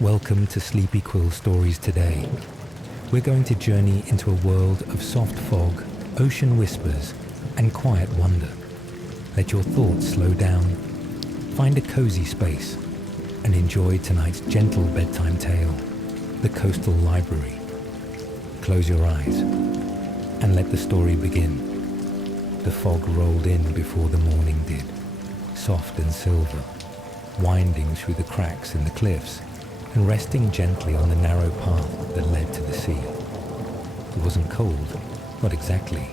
Welcome to Sleepy Quill Stories today. We're going to journey into a world of soft fog, ocean whispers, and quiet wonder. Let your thoughts slow down, find a cozy space, and enjoy tonight's gentle bedtime tale, The Coastal Library. Close your eyes and let the story begin. The fog rolled in before the morning did, soft and silver, winding through the cracks in the cliffs and resting gently on the narrow path that led to the sea. It wasn't cold, not exactly,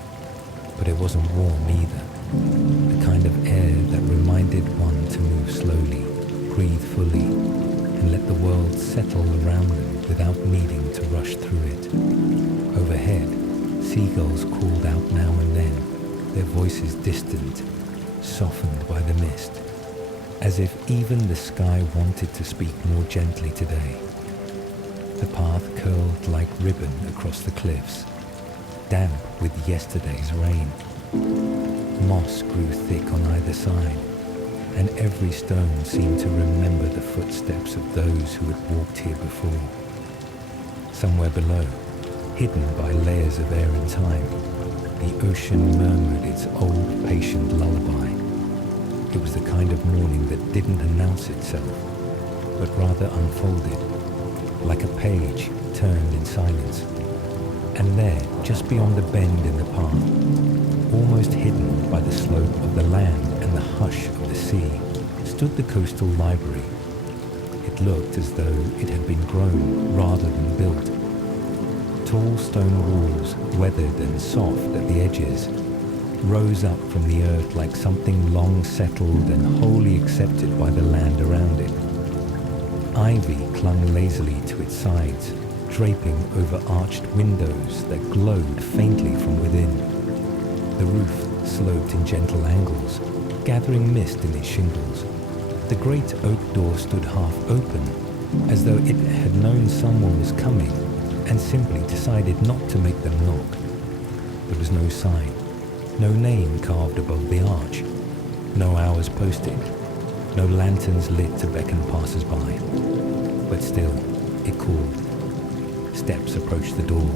but it wasn't warm either. The kind of air that reminded one to move slowly, breathe fully, and let the world settle around them without needing to rush through it. Overhead, seagulls called out now and then, their voices distant, softened by the mist, as if even the sky wanted to speak more gently today. The path curled like ribbon across the cliffs, damp with yesterday's rain. Moss grew thick on either side, and every stone seemed to remember the footsteps of those who had walked here before. Somewhere below, hidden by layers of air and time, the ocean murmured its old patient lullaby. It was the kind of morning that didn't announce itself, but rather unfolded, like a page turned in silence. And there, just beyond the bend in the path, almost hidden by the slope of the land and the hush of the sea, stood the coastal library. It looked as though it had been grown rather than built. Tall stone walls, weathered and soft at the edges, rose up from the earth like something long settled and wholly accepted by the land around it. Ivy clung lazily to its sides, draping over arched windows that glowed faintly from within. The roof sloped in gentle angles, gathering mist in its shingles. The great oak door stood half open, as though it had known someone was coming and simply decided not to make them knock. There was no sign. No name carved above the arch, no hours posted, no lanterns lit to beckon passers-by. But still, it called. Steps approached the door,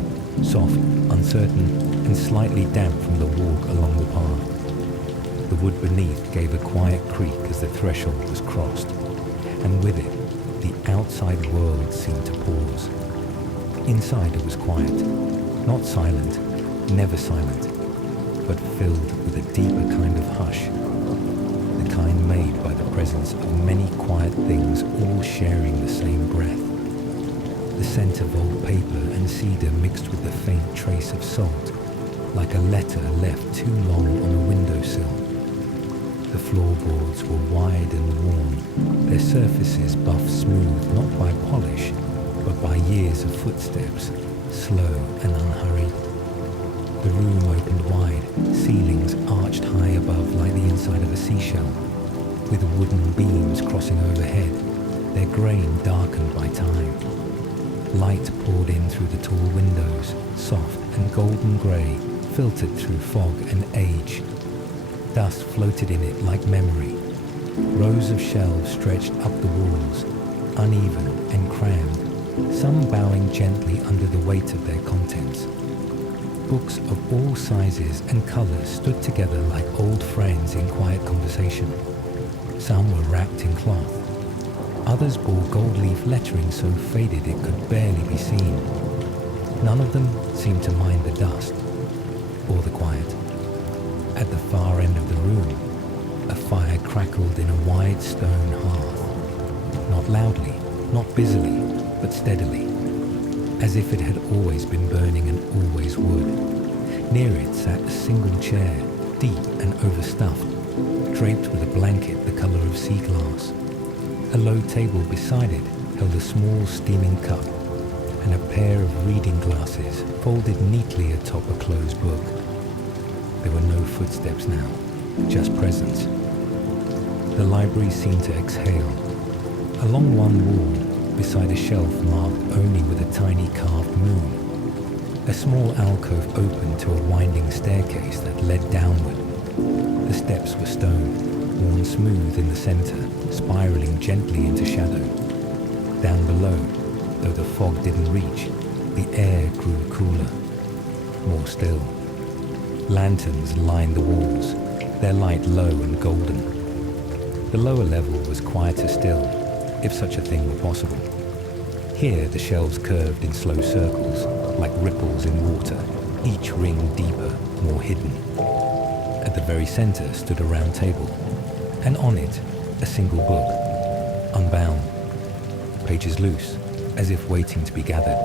soft, uncertain, and slightly damp from the walk along the path. The wood beneath gave a quiet creak as the threshold was crossed, and with it, the outside world seemed to pause. Inside it was quiet, not silent, never silent, but filled with a deeper kind of hush, the kind made by the presence of many quiet things all sharing the same breath. The scent of old paper and cedar mixed with the faint trace of salt, like a letter left too long on a windowsill. The floorboards were wide and worn, their surfaces buff smooth not by polish, but by years of footsteps, slow and unhurried. The room opened wide, ceilings arched high above like the inside of a seashell, with wooden beams crossing overhead, their grain darkened by time. Light poured in through the tall windows, soft and golden grey, filtered through fog and age. Dust floated in it like memory. Rows of shelves stretched up the walls, uneven and crammed, some bowing gently under the weight of their contents. Books of all sizes and colours stood together like old friends in quiet conversation. Some were wrapped in cloth. Others bore gold leaf lettering so faded it could barely be seen. None of them seemed to mind the dust or the quiet. At the far end of the room, a fire crackled in a wide stone hearth. Not loudly, not busily, but steadily, as if it had always been burning and always would. Near it sat a single chair, deep and overstuffed, draped with a blanket the colour of sea glass. A low table beside it held a small steaming cup and a pair of reading glasses folded neatly atop a closed book. There were no footsteps now, just presence. The library seemed to exhale. Along one wall, beside a shelf marked only with a tiny carved moon, a small alcove opened to a winding staircase that led downward. The steps were stone, worn smooth in the centre, spiralling gently into shadow. Down below, though the fog didn't reach, the air grew cooler, more still. Lanterns lined the walls, their light low and golden. The lower level was quieter still, if such a thing were possible. Here the shelves curved in slow circles, like ripples in water, each ring deeper, more hidden. At the very center stood a round table, and on it a single book, unbound, pages loose, as if waiting to be gathered.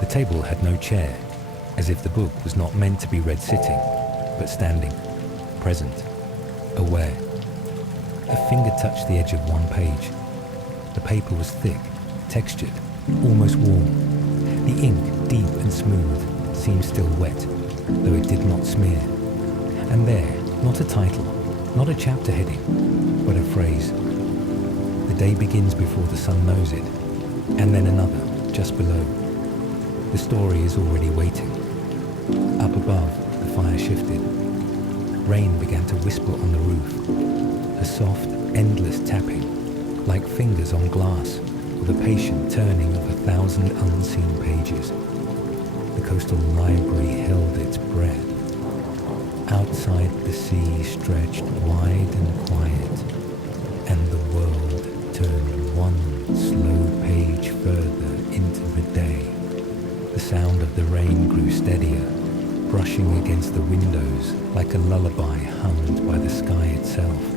The table had no chair, as if the book was not meant to be read sitting, but standing, present, aware. A finger touched the edge of one page. The paper was thick, textured, almost warm. The ink, deep and smooth, seemed still wet, though it did not smear. And there, not a title, not a chapter heading, but a phrase. The day begins before the sun knows it, and then another, just below. The story is already waiting. Up above, the fire shifted. Rain began to whisper on the roof. A soft, endless tapping, like fingers on glass, with a patient turning of 1,000 unseen pages. The coastal library held its breath. Outside the sea stretched wide and quiet, and the world turned one slow page further into the day. The sound of the rain grew steadier, brushing against the windows like a lullaby hummed by the sky itself.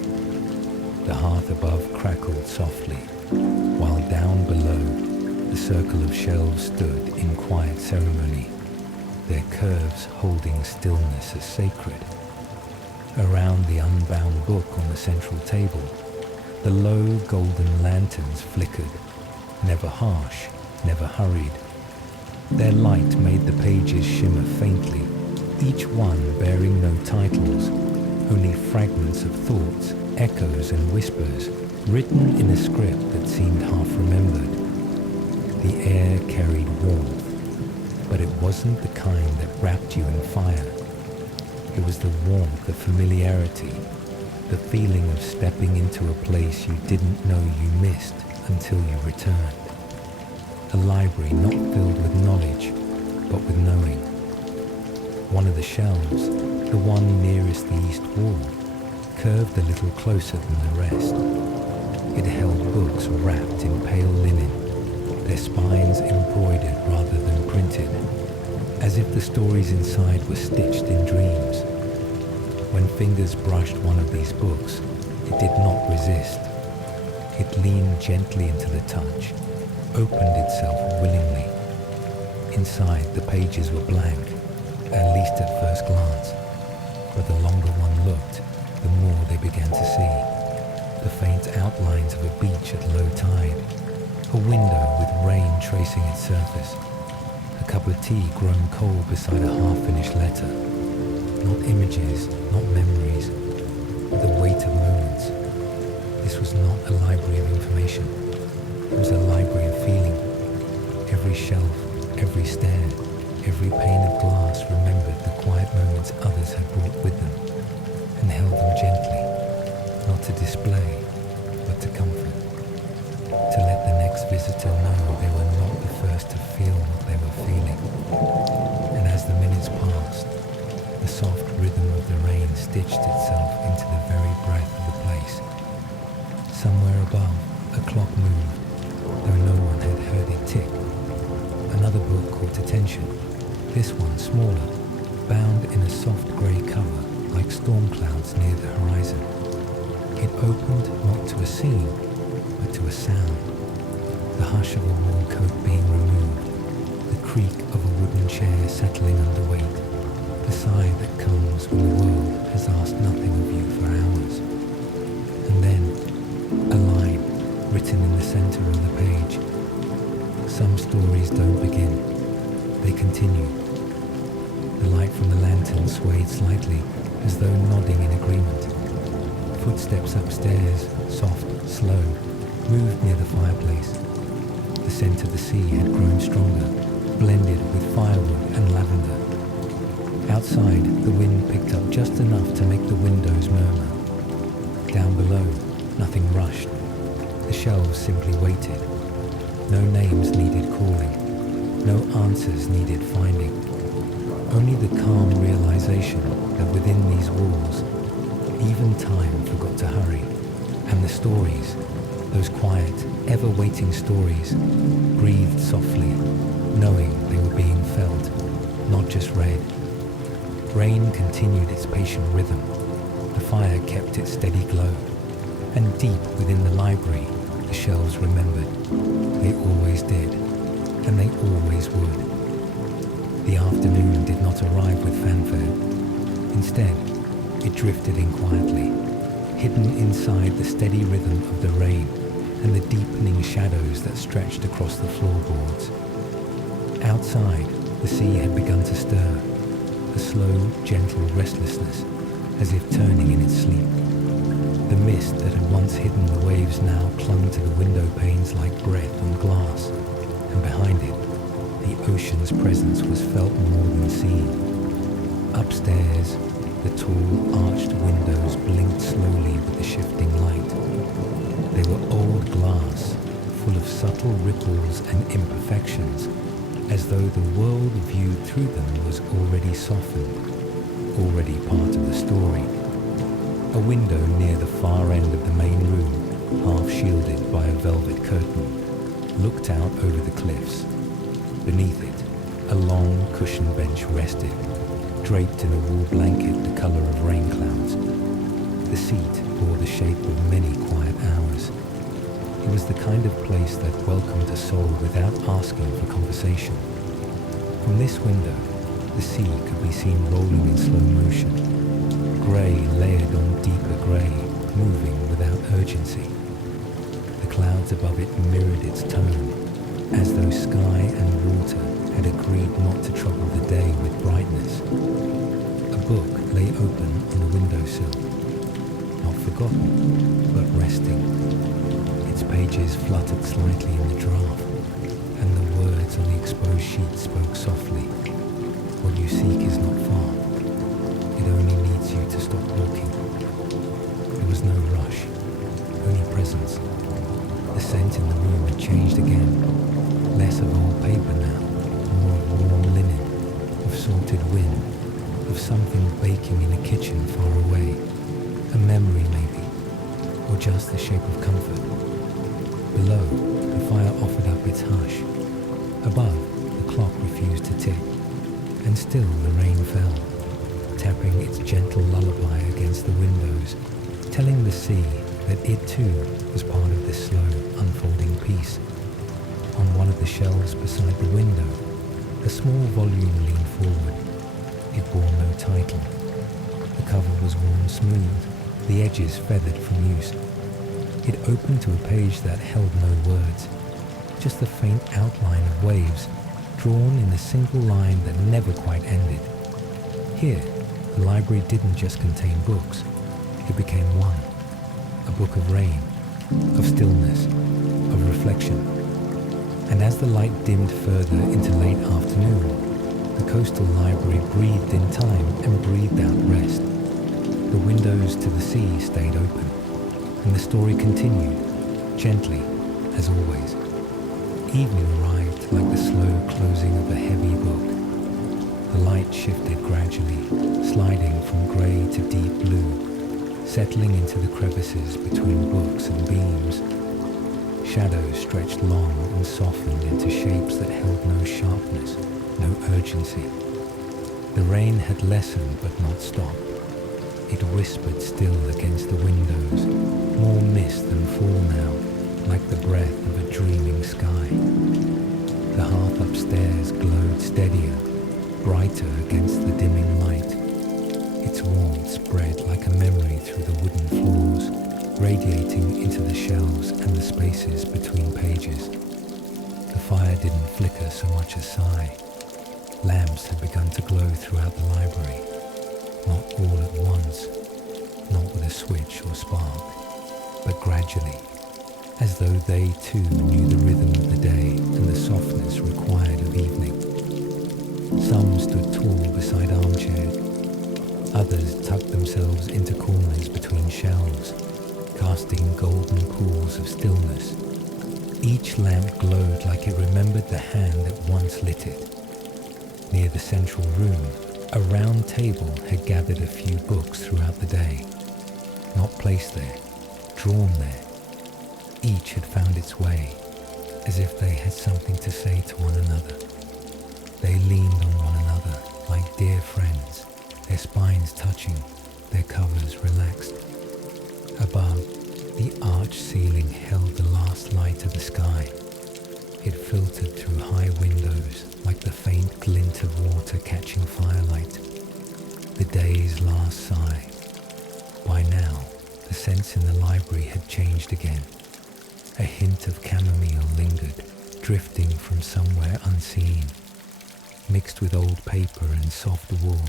The hearth above crackled softly, while down below the circle of shelves stood in quiet ceremony, their curves holding stillness as sacred. Around the unbound book on the central table, the low golden lanterns flickered, never harsh, never hurried. Their light made the pages shimmer faintly, each one bearing no titles, only fragments of thoughts, echoes and whispers, written in a script that seemed half-remembered. The air carried warmth, but it wasn't the kind that wrapped you in fire. It was the warmth of familiarity, the feeling of stepping into a place you didn't know you missed until you returned. A library not filled with knowledge, but with knowing. One of the shelves, the one nearest the east wall, curved a little closer than the rest. It held books wrapped in pale linen, their spines embroidered rather than printed, as if the stories inside were stitched in dreams. When fingers brushed one of these books, it did not resist. It leaned gently into the touch, opened itself willingly. Inside, the pages were blank, at least at first glance, but the longer one looked, the more they began to see. The faint outlines of a beach at low tide, a window with rain tracing its surface, a cup of tea grown cold beside a half-finished letter. Not images, not memories, but the weight of moments. This was not a library of information. It was a library of feeling. Every shelf, every stair, every pane of glass remembered the quiet moments others had brought with them, and held them gently, not to display, but to comfort. To let the next visitor know they were not the first to feel what they were feeling. And as the minutes passed, the soft rhythm of the rain stitched itself into the very breath of the place. Somewhere above, a clock moved, though no one had heard it tick. Another book caught attention, this one smaller, bound in a soft grey cover like storm clouds near the horizon. It opened not to a scene, but to a sound. The hush of a warm coat being removed, the creak of a wooden chair settling under weight, the sigh that comes when the world has asked nothing of you for hours. And then, a line written in the center of the page. Some stories don't begin, they continue. The light from the lantern swayed slightly, as though nodding in agreement. Footsteps upstairs, soft, slow, moved near the fireplace. The scent of the sea had grown stronger, blended with firewood and lavender. Outside, the wind picked up just enough to make the windows murmur. Down below, nothing rushed. The shelves simply waited, No names needed calling, no answers needed finding. Only the calm realization that within these walls, even time forgot to hurry, and the stories, those quiet, ever-waiting stories, breathed softly, knowing they were being felt, not just read. Rain continued its patient rhythm. The fire kept its steady glow. And deep within the library, the shelves remembered. They always did, and they always would. The afternoon did not arrive with fanfare. Instead, it drifted in quietly, hidden inside the steady rhythm of the rain and the deepening shadows that stretched across the floorboards. Outside, the sea had begun to stir, a slow, gentle restlessness, as if turning in its sleep. The mist that had once hidden the waves now clung to the window panes like breath on glass, and behind it, the ocean's presence was felt more than seen. Upstairs, the tall, arched windows blinked slowly with the shifting light. They were old glass, full of subtle ripples and imperfections, as though the world viewed through them was already softened, already part of the story. A window near the far end of the main room, half shielded by a velvet curtain, looked out over the cliffs. Beneath it, a long cushioned bench rested, draped in a wool blanket the colour of rain clouds. The seat bore the shape of many quiet hours. It was the kind of place that welcomed a soul without asking for conversation. From this window, the sea could be seen rolling in slow motion, grey layered on deeper grey, moving without urgency. The clouds above it mirrored its tone, as though sky and water had agreed not to trouble the day with brightness. A book lay open on the windowsill, not forgotten, but resting. Its pages fluttered slightly in the draft, and the words on the exposed sheet spoke softly. What you seek is not far. It only needs you to stop walking. There was no rush, only presence. The scent in the room had changed again. Less of old paper now, more of warm linen, of salted wind, of something baking in a kitchen far away. A memory maybe, or just the shape of comfort. Below, the fire offered up its hush. Above, the clock refused to tick, and still the rain fell, tapping its gentle lullaby against the windows, telling the sea that it too was part of this slow, unfolding piece. On one of the shelves beside the window, a small volume leaned forward. It bore no title. The cover was worn smooth, the edges feathered from use. It opened to a page that held no words, just a faint outline of waves, drawn in a single line that never quite ended. Here, the library didn't just contain books, it became one. A book of rain, of stillness, of reflection. And as the light dimmed further into late afternoon, the coastal library breathed in time and breathed out rest. The windows to the sea stayed open, and the story continued, gently, as always. Evening arrived like the slow closing of a heavy book. The light shifted gradually, sliding from grey to deep blue, settling into the crevices between books and beams. Shadows stretched long and softened into shapes that held no sharpness, no urgency. The rain had lessened but not stopped. It whispered still against the windows, more mist than fall now, like the breath of a dreaming sky. The hearth upstairs glowed steadier, brighter against the dimming light. Its warmth spread like a memory through the wooden floors, radiating into the shelves and the spaces between pages. The fire didn't flicker so much as sigh. Lamps had begun to glow throughout the library, not all at once, not with a switch or spark, but gradually, as though they too knew the rhythm of the day and the softness required of evening. Some stood tall beside armchairs, others tucked themselves into corners between shelves, casting golden pools of stillness. Each lamp glowed like it remembered the hand that once lit it. Near the central room, a round table had gathered a few books throughout the day. Not placed there, drawn there. Each had found its way, as if they had something to say to one another. They leaned on one another like dear friends, their spines touching, their covers relaxed. Above, the arched ceiling held the last light of the sky. It filtered through high windows like the faint glint of water catching firelight. The day's last sigh. By now, the scents in the library had changed again. A hint of chamomile lingered, drifting from somewhere unseen. Mixed with old paper and soft wool,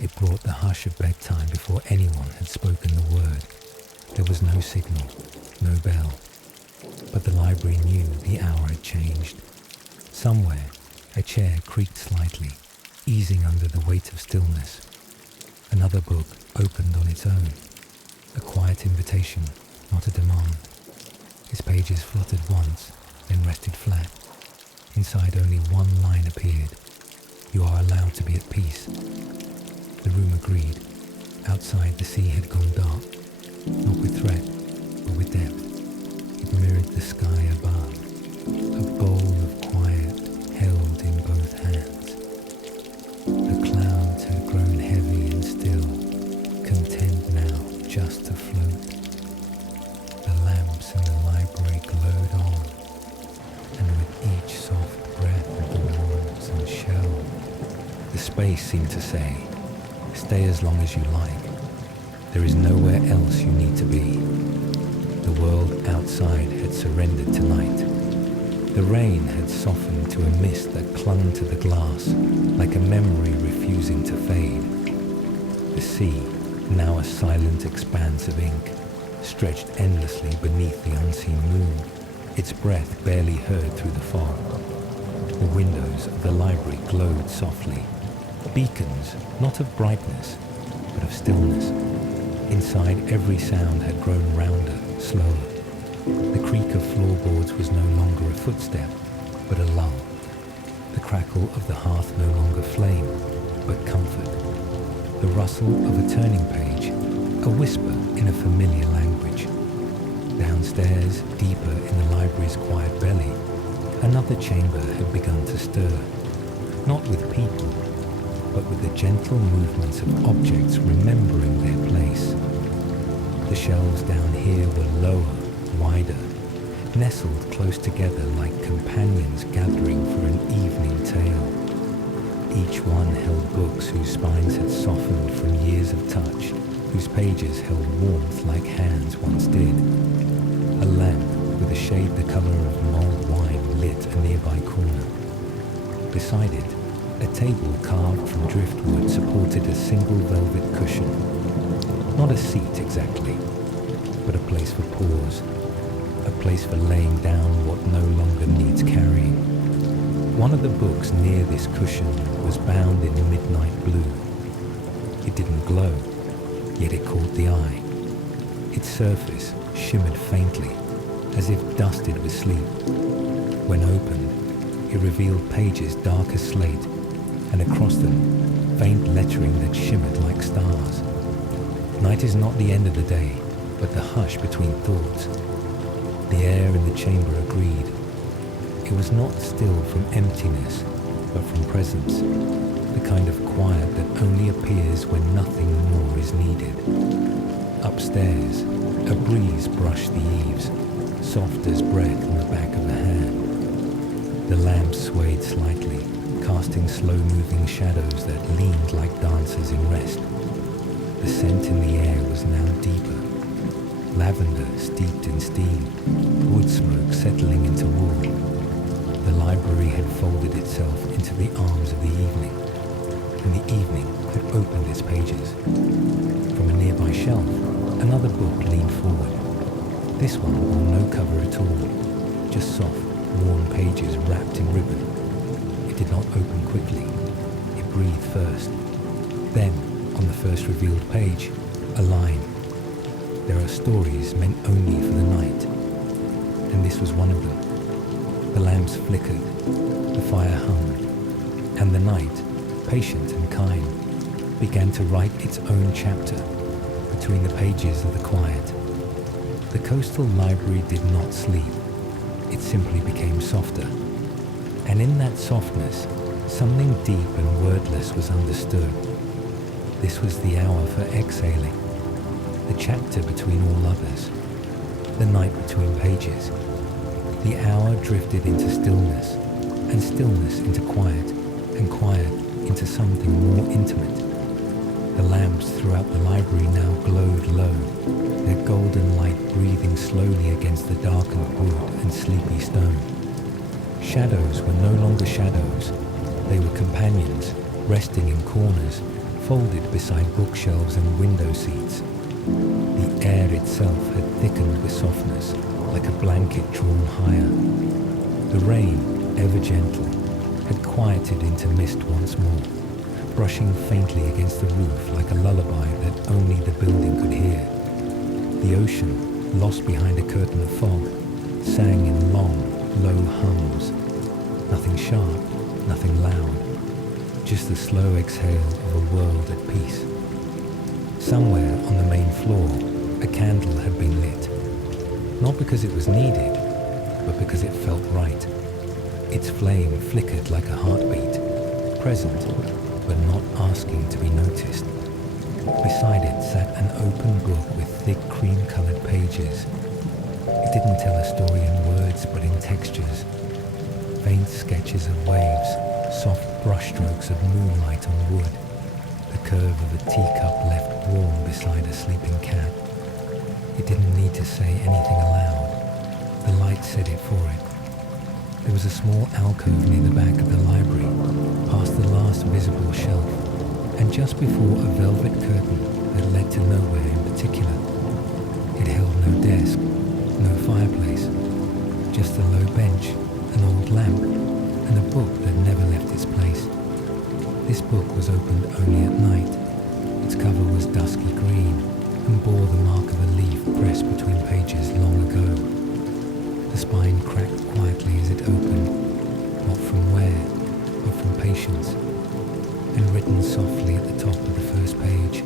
it brought the hush of bedtime before anyone had spoken the word. There was no signal, no bell, but the library knew the hour had changed. Somewhere, a chair creaked slightly, easing under the weight of stillness. Another book opened on its own, a quiet invitation, not a demand. Its pages fluttered once, then rested flat. Inside only one line appeared. You are allowed to be at peace. The room agreed. Outside the sea had gone dark, not with threat, but with depth. It mirrored the sky above, a bowl of quiet held in both hands. The clouds had grown heavy and still, content now just to float. The lamps in the library glowed on, and with each soft breath of the walls and shelves, the space seemed to say, "Stay as long as you like. There is nowhere else you need to be." The world outside had surrendered to night. The rain had softened to a mist that clung to the glass, like a memory refusing to fade. The sea, now a silent expanse of ink, stretched endlessly beneath the unseen moon, its breath barely heard through the fog. The windows of the library glowed softly, beacons not of brightness, but of stillness. Inside, every sound had grown rounder, slower. The creak of floorboards was no longer a footstep, but a lull. The crackle of the hearth no longer flame, but comfort. The rustle of a turning page, a whisper in a familiar language. Downstairs, deeper in the library's quiet belly, another chamber had begun to stir, not with people, but with the gentle movements of objects remembering their place. The shelves down here were lower, wider, nestled close together like companions gathering for an evening tale. Each one held books whose spines had softened from years of touch, whose pages held warmth like hands once did. A lamp with a shade the color of mulled wine lit a nearby corner. Beside it, a table carved from driftwood supported a single velvet cushion. Not a seat exactly, but a place for pause, a place for laying down what no longer needs carrying. One of the books near this cushion was bound in midnight blue. It didn't glow, yet it caught the eye. Its surface shimmered faintly, as if dusted with sleep. When opened, it revealed pages dark as slate, and across them, faint lettering that shimmered like stars. Night is not the end of the day, but the hush between thoughts. The air in the chamber agreed. It was not still from emptiness, but from presence, the kind of quiet that only appears when nothing more is needed. Upstairs, a breeze brushed the eaves, soft as breath on the back of a hand. The lamp swayed slightly, casting slow-moving shadows that leaned like dancers in rest. The scent in the air was now deeper. Lavender steeped in steam, wood smoke settling into wool. The library had folded itself into the arms of the evening, and the evening had opened its pages. From a nearby shelf, another book leaned forward. This one wore no cover at all, just soft, worn pages wrapped in ribbon. It did not open quickly. It breathed first. Then, on the first revealed page, a line. There are stories meant only for the night. And this was one of them. The lamps flickered, the fire hummed, and the night, patient and kind, began to write its own chapter between the pages of the quiet. The coastal library did not sleep. It simply became softer. And in that softness, something deep and wordless was understood. This was the hour for exhaling, the chapter between all others, the night between pages. The hour drifted into stillness, and stillness into quiet, and quiet into something more intimate. The lamps throughout the library now glowed low, their golden light breathing slowly against the darkened wood and sleepy stone. Shadows were no longer shadows. They were companions, resting in corners, folded beside bookshelves and window seats. The air itself had thickened with softness, like a blanket drawn higher. The rain, ever gentle, had quieted into mist once more, brushing faintly against the roof like a lullaby that only the building could hear. The ocean, lost behind a curtain of fog, sang in long, low hums. Nothing sharp, nothing loud, just the slow exhale of a world at peace. Somewhere on the main floor, a candle had been lit, not because it was needed, but because it felt right. Its flame flickered like a heartbeat, present, but not asking to be noticed. Beside it sat an open book with thick cream-colored pages. It didn't tell a story in words, but in textures. Faint sketches of waves, soft brushstrokes of moonlight on wood, the curve of a teacup left warm beside a sleeping cat. It didn't need to say anything aloud. The light said it for it. There was a small alcove near the back of the library, past the last visible shelf, and just before a velvet curtain that led to nowhere in particular. It held no desk, no fireplace, just a low bench, an old lamp, and a book that never left its place. This book was opened only at night. Its cover was dusky green and bore the mark of a leaf pressed between pages long ago. The spine cracked quietly as it opened, not from wear, but from patience, and written softly at the top of the first page,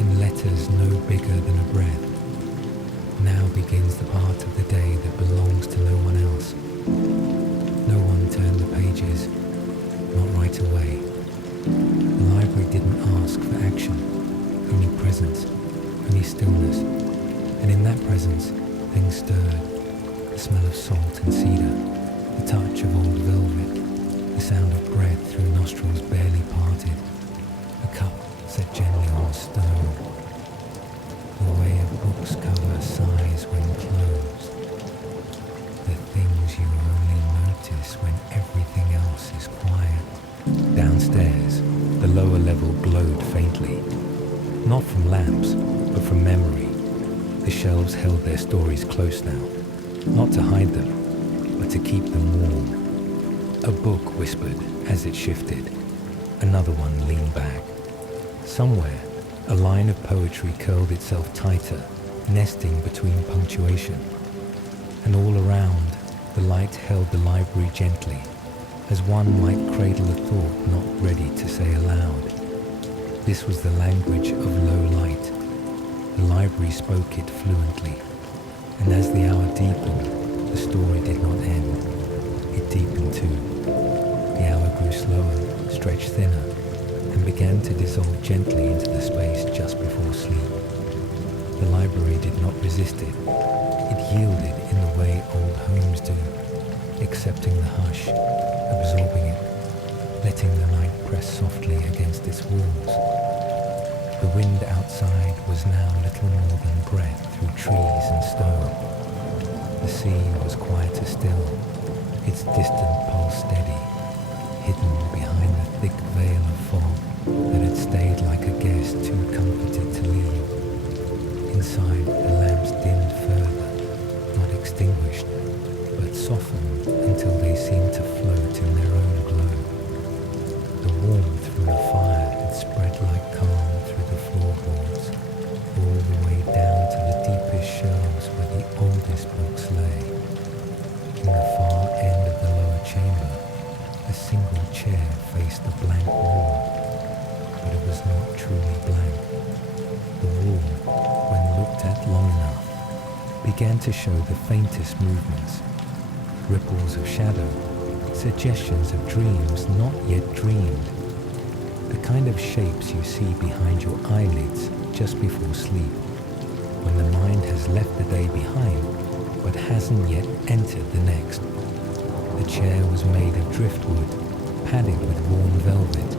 in letters no bigger than a breath. Now begins the part of the day that belongs to no one else. No one turned the pages, not right away. The library didn't ask for action, only presence, only stillness, and in that presence, things stirred. The smell of salt and cedar, the touch of old velvet, the sound of breath through nostrils barely parted, a cup set gently on stone, the way a book's cover sighs when closed, the things you only notice when everything else is quiet. Downstairs, the lower level glowed faintly, not from lamps, but from memory. The shelves held their stories close now. Not to hide them, but to keep them warm. A book whispered as it shifted. Another one leaned back. Somewhere, a line of poetry curled itself tighter, nesting between punctuation. And all around, the light held the library gently, as one might cradle a thought not ready to say aloud. This was the language of low light. The library spoke it fluently. And as the hour deepened, the story did not end. It deepened too. The hour grew slower, stretched thinner, and began to dissolve gently into the space just before sleep. The library did not resist it. It yielded in the way old homes do, accepting the hush, absorbing it, letting the night press softly against its walls. The wind outside was now little more than breath through trees and stone. The sea was quieter still, its distant pulse steady, hidden behind the thick veil of fog that had stayed like a guest too comforted to leave. Inside, the lamps dimmed further, not extinguished, but softened until they seemed to float in their own glow. The warmth from the fire had spread like calm through the floorboards, all the way down to the deepest shelves where the oldest books lay. In the far end of the chair faced a blank wall, but it was not truly blank. The wall, when looked at long enough, began to show the faintest movements, ripples of shadow, suggestions of dreams not yet dreamed, the kind of shapes you see behind your eyelids just before sleep, when the mind has left the day behind but hasn't yet entered the next. The chair was made of driftwood, padded with warm velvet,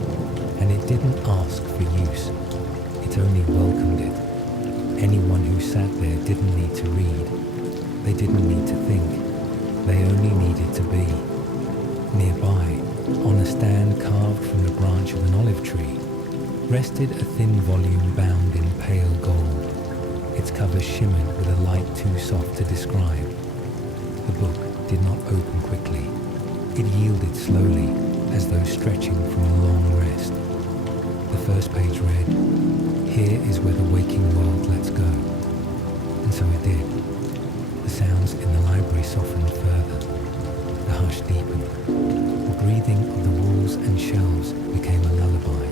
and it didn't ask for use. It only welcomed it. Anyone who sat there didn't need to read. They didn't need to think. They only needed to be. Nearby, on a stand carved from the branch of an olive tree, rested a thin volume bound in pale gold. Its cover shimmered with a light too soft to describe. The book did not open quickly. It yielded slowly, as though stretching from a long rest. The first page read, "Here is where the waking world lets go." And so it did. The sounds in the library softened further. The hush deepened. The breathing of the walls and shelves became a lullaby.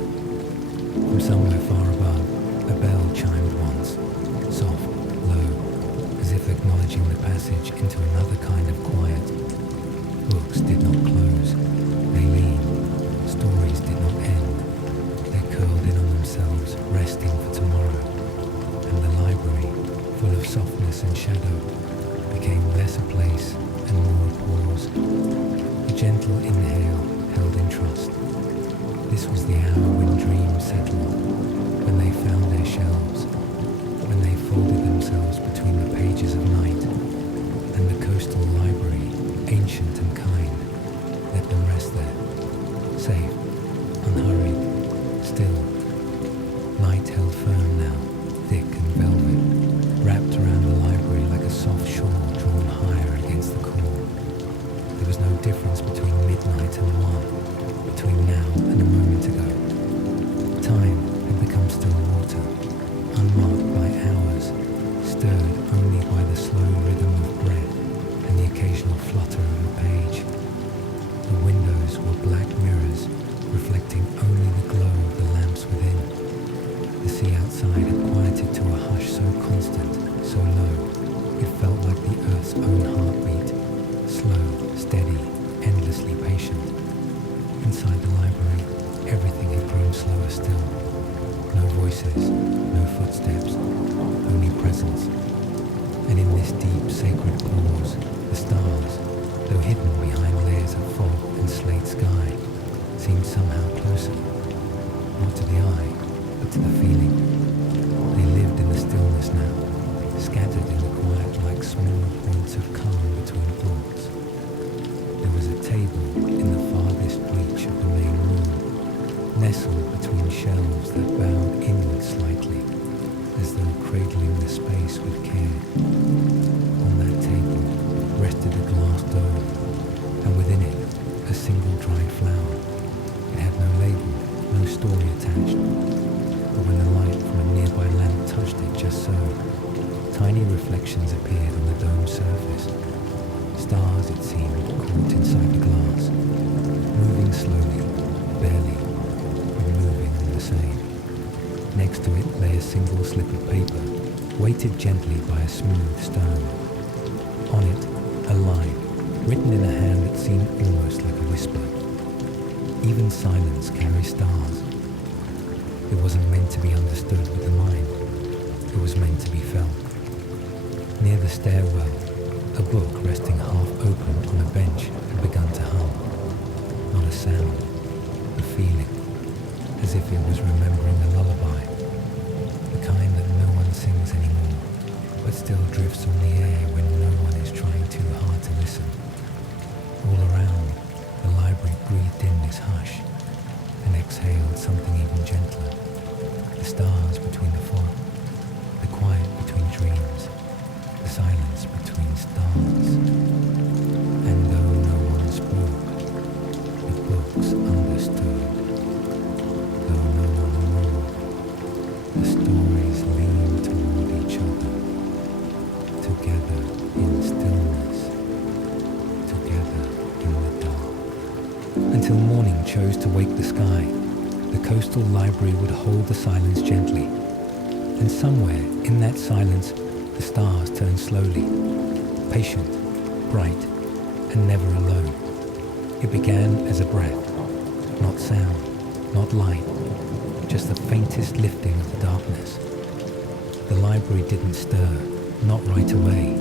From somewhere far above, a bell chimed once, soft, low, as if acknowledging the passage into another kind of quiet. Books did not close. They leaned. Stories did not end. They curled in on themselves, resting for tomorrow. And the library, full of softness and shadow, became less a place and more a pause. A gentle inhale held in trust. This was the hour when dreams settled, when they found their shelves, when they folded themselves between the pages of night, and the coastal library, ancient and kind, let them rest there, safe, unhurried, still. Night held firm now, thick and velvet, wrapped around the library like a soft shawl drawn higher against the core. There was no difference between midnight and one, between now and a moment ago. Time had become still water, unmarked by hours, stirred only by the slow rhythm of breath and the occasional flutter of a page. The windows were black mirrors, reflecting only the glow of the lamps within. The sea outside had quieted to a hush so constant, so low, it felt like the earth's own heartbeat, slow, steady, endlessly patient. Inside the library, everything had grown slower still. No voices, no footsteps, only presence. And in this deep, sacred pause, the stars, though hidden behind layers of fog and slate sky, seemed somehow closer, not to the eye, but to the feeling. They lived in the stillness now, scattered in the quiet like small points of calm between thoughts. There was a table in the farthest reach of the main room, nestled between shelves that bowed inward slightly, as though cradling the space with care. On that table rested a glass dome, and within it a single dried flower. It had no label, no story attached, but when the light from a nearby lamp touched it just so, tiny reflections appeared on the dome's surface. Stars, it seemed, caught inside the glass, moving slowly, barely, but moving all the same. Next to it lay a single slip of paper, weighted gently by a smooth stone. On it, a line, written in a hand that seemed almost like a whisper. Even silence carries stars. It wasn't meant to be understood with the mind. It was meant to be felt. Near the stairwell, a book resting half open on a bench had begun to hum. Not a sound, a feeling, as if it was remembering a lullaby, the kind that no one sings anymore, but still drifts on the air when no one is trying too hard to listen. All around, the library breathed in this hush and exhaled something even gentler. The stars between the fog, the quiet between dreams, the silence between stars. And though no one spoke, the books understood. Though no one moved, the stories leaned toward each other, together in stillness, together in the dark. until morning chose to wake the sky. The coastal library would hold the silence gently, and somewhere in that silence the stars turned slowly, patient, bright, and never alone. It began as a breath, not sound, not light, just the faintest lifting of the darkness. The library didn't stir, not right away.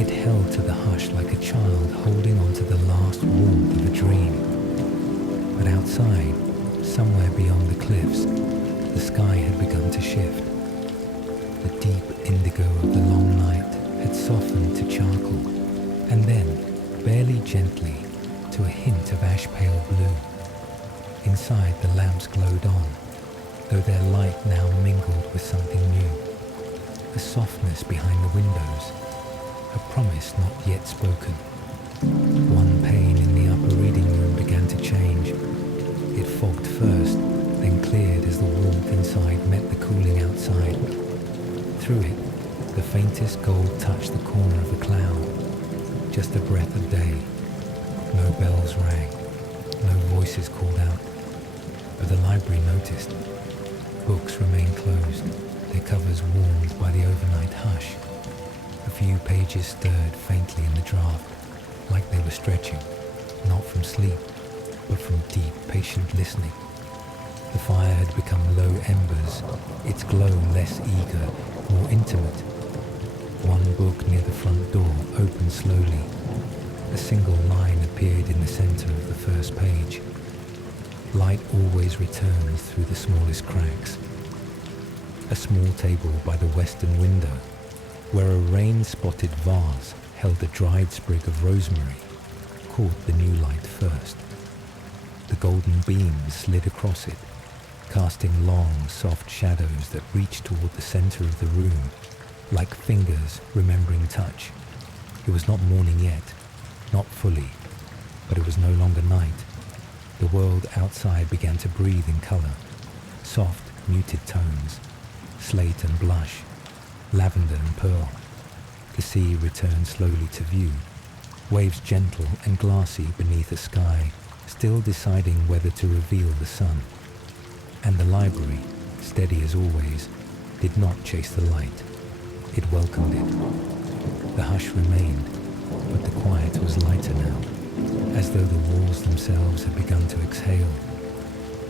It held to the hush like a child holding on to the last warmth of a dream. But outside, somewhere beyond the cliffs, the sky had begun to shift. The deep indigo of the long night had softened to charcoal, and then, barely gently, to a hint of ash-pale blue. Inside, the lamps glowed on, though their light now mingled with something new. A softness behind the windows, a promise not yet spoken. One pane in the upper reading room began to change. It fogged first, then cleared as the warmth inside met the cooling outside. Through it, the faintest gold touched the corner of a cloud. Just a breath of day. No bells rang, no voices called out. But the library noticed. Books remained closed, their covers warmed by the overnight hush. A few pages stirred faintly in the draft, like they were stretching, not from sleep, but from deep, patient listening. The fire had become low embers, its glow less eager, more intimate. One book near the front door opened slowly. A single line appeared in the center of the first page. Light always returns through the smallest cracks. A small table by the western window, where a rain-spotted vase held a dried sprig of rosemary, caught the new light first. The golden beams slid across it, casting long, soft shadows that reached toward the center of the room, like fingers remembering touch. It was not morning yet, not fully, but it was no longer night. The world outside began to breathe in color, soft, muted tones, slate and blush, lavender and pearl. The sea returned slowly to view, waves gentle and glassy beneath a sky, still deciding whether to reveal the sun. And the library, steady as always, did not chase the light. It welcomed it. The hush remained, but the quiet was lighter now, as though the walls themselves had begun to exhale.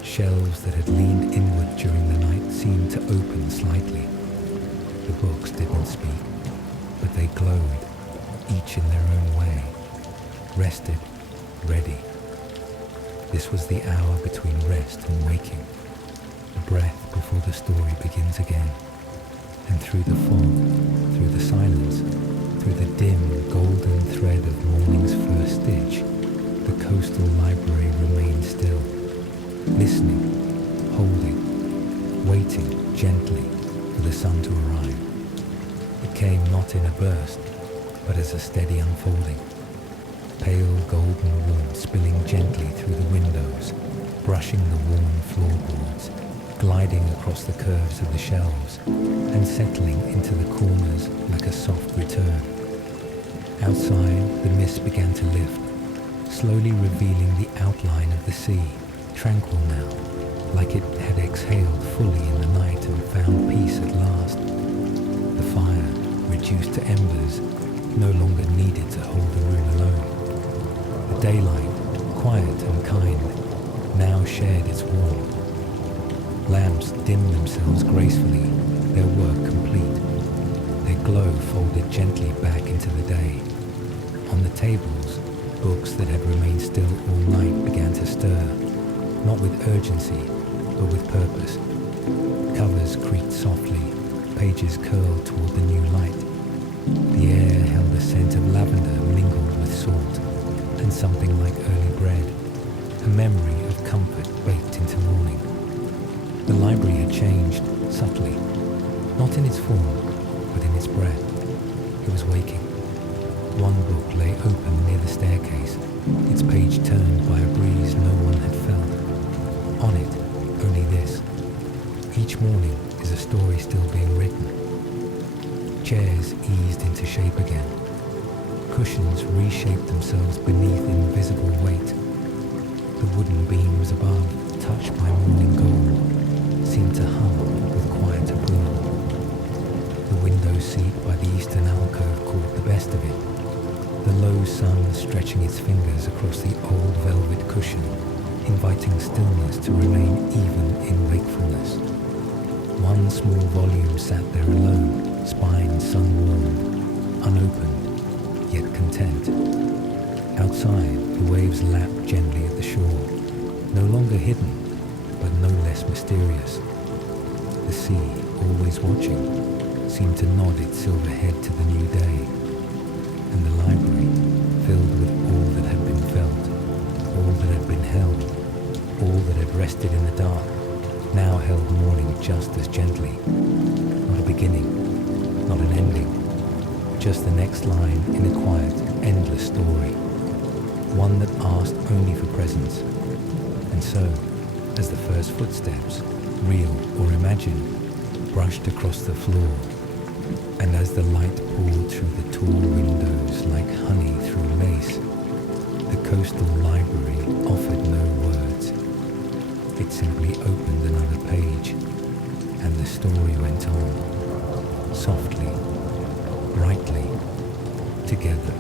Shelves that had leaned inward during the night seemed to open slightly. The books didn't speak, but they glowed, each in their own way, rested, ready. This was the hour between rest and waking, the breath before the story begins again. And through the fog, through the silence, through the dim golden thread of morning's first stitch, the coastal library remained still, listening, holding, waiting gently for the sun to arrive. It came not in a burst, but as a steady unfolding, pale golden warmth spilling gently through the windows, brushing the worn floorboards, gliding across the curves of the shelves, and settling into the corners like a soft return. Outside, the mist began to lift, slowly revealing the outline of the sea, tranquil now, like it had exhaled fully in the night and found peace at last. The fire, reduced to embers, no longer needed to hold the room alone. The daylight, quiet and kind, now shared its warmth. Lamps dimmed themselves gracefully, their work complete. Their glow folded gently back into the day. On the tables, books that had remained still all night began to stir, not with urgency, but with purpose. Covers creaked softly, pages curled toward the new light. The air held a scent of lavender mingled with salt, and something like early bread, a memory of comfort baked into morning. The library had changed, subtly, not in its form, but in its breath. It was waking. One book lay open near the staircase, its page turned by a breeze no one had felt. On it, only this. Each morning is a story still being written. Chairs eased into shape again. Cushions reshaped themselves beneath invisible weight. windows above, touched by morning gold, seemed to hum with quiet approval. The window seat by the eastern alcove caught the best of it, the low sun stretching its fingers across the old velvet cushion, inviting stillness to remain even in wakefulness. One small volume sat there alone, spine sun-warmed, unopened, yet content. Outside, the waves lapped gently at the shore, no longer hidden, but no less mysterious. The sea, always watching, seemed to nod its silver head to the new day, and the library, filled with all that had been felt, all that had been held, all that had rested in the dark, now held morning just as gently. Not a beginning, not an ending, just the next line in a quiet, endless story, one that asked only for presence. And so, as the first footsteps, real or imagined, brushed across the floor, and as the light poured through the tall windows like honey through lace, the coastal library offered no words. It simply opened another page, and the story went on, softly, brightly, together.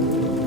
you.